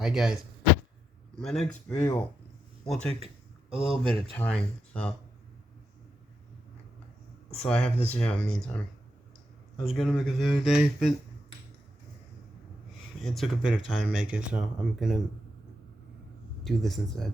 Hi guys, my next video will take a little bit of time, so I have this video in the meantime. I was gonna make it the other day, but it took a bit of time to make it, so I'm gonna do this instead.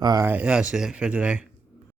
Alright, that's it for today.